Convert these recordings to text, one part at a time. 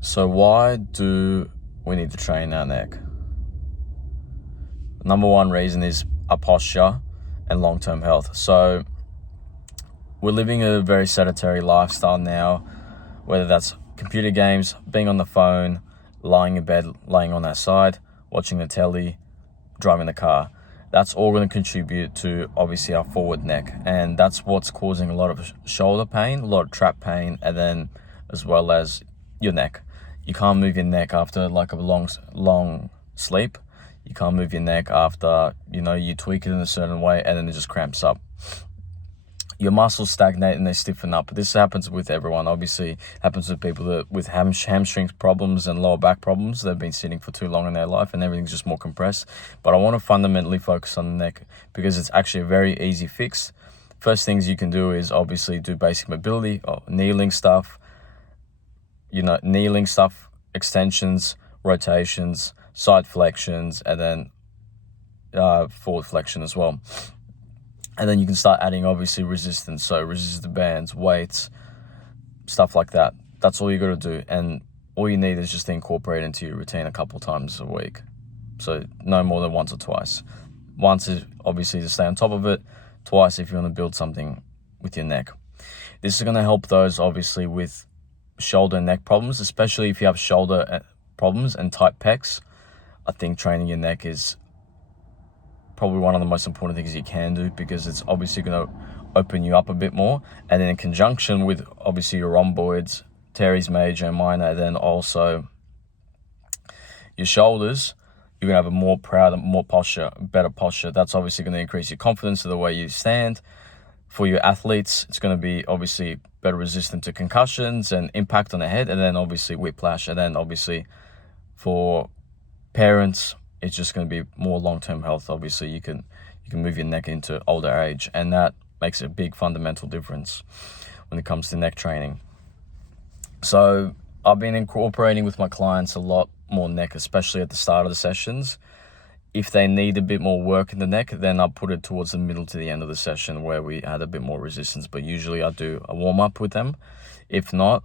So why do we need to train our neck? Number one reason is our posture and long-term health. So we're living a very sedentary lifestyle now, whether that's computer games, being on the phone, lying in bed, laying on our side, watching the telly, driving the car. That's all going to contribute to obviously our forward neck, and that's what's causing a lot of shoulder pain, a lot of trap pain, and then as well as your neck. You can't move your neck after like a long sleep. You can't move your neck after, you tweak it in a certain way and then it just cramps up. Your muscles stagnate and they stiffen up. This happens with everyone. Obviously, happens with people that with hamstring problems and lower back problems. They've been sitting for too long in their life and everything's just more compressed. But I want to fundamentally focus on the neck because it's actually a very easy fix. First things you can do is obviously do basic mobility, or kneeling stuff, extensions, rotations, side flexions, and then forward flexion as well. And then you can start adding obviously resistance, so resistor bands, weights, stuff like that. That's all you got to do, and all you need is just to incorporate into your routine a couple times a week. So no more than once or twice. Once is obviously to stay on top of it, twice if you want to build something with your neck. This is going to help those obviously with shoulder and neck problems, especially if you have shoulder problems and tight pecs. I think training your neck is probably one of the most important things you can do because it's obviously going to open you up a bit more. And then in conjunction with obviously your rhomboids, teres major and minor, and then also your shoulders, you're going to have a more proud, more posture, better posture. That's obviously going to increase your confidence in the way you stand. For your athletes, it's going to be obviously better resistant to concussions and impact on the head, and then obviously whiplash. And then obviously for parents, it's just going to be more long-term health. Obviously, you can move your neck into older age, and that makes a big fundamental difference when it comes to neck training. So I've been incorporating with my clients a lot more neck, especially at the start of the sessions. If they need a bit more work in the neck, then I'll put it towards the middle to the end of the session where we add a bit more resistance. But usually I do a warm-up with them. If not,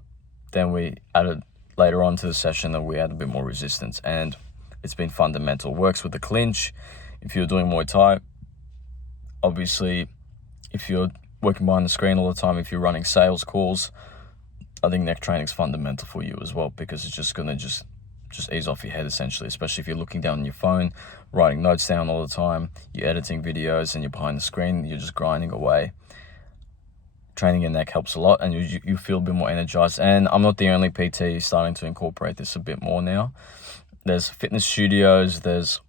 then we add it later on to the session and we add a bit more resistance. And it's been fundamental. Works with the clinch. If you're doing Muay Thai, obviously, if you're working behind the screen all the time, if you're running sales calls, I think neck training is fundamental for you as well because it's just going to just ease off your head essentially, especially if you're looking down on your phone, writing notes down all the time, you're editing videos and you're behind the screen, you're just grinding away. Training your neck helps a lot and you feel a bit more energized. And I'm not the only PT starting to incorporate this a bit more now. There's fitness studios, there's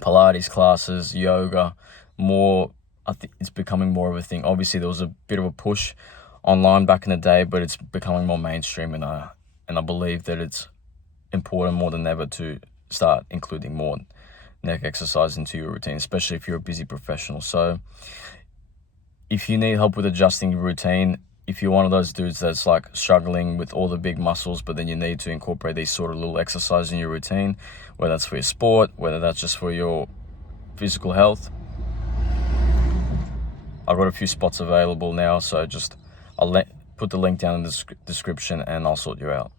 Pilates classes, yoga, more. I think it's becoming more of a thing. Obviously, there was a bit of a push online back in the day, but it's becoming more mainstream, and I believe that it's important more than ever to start including more neck exercise into your routine, especially if you're a busy professional. So if you need help with adjusting your routine, if you're one of those dudes that's like struggling with all the big muscles, but then you need to incorporate these sort of little exercises in your routine, whether that's for your sport, whether that's just for your physical health, I've got a few spots available now. So I'll put the link down in the description and I'll sort you out.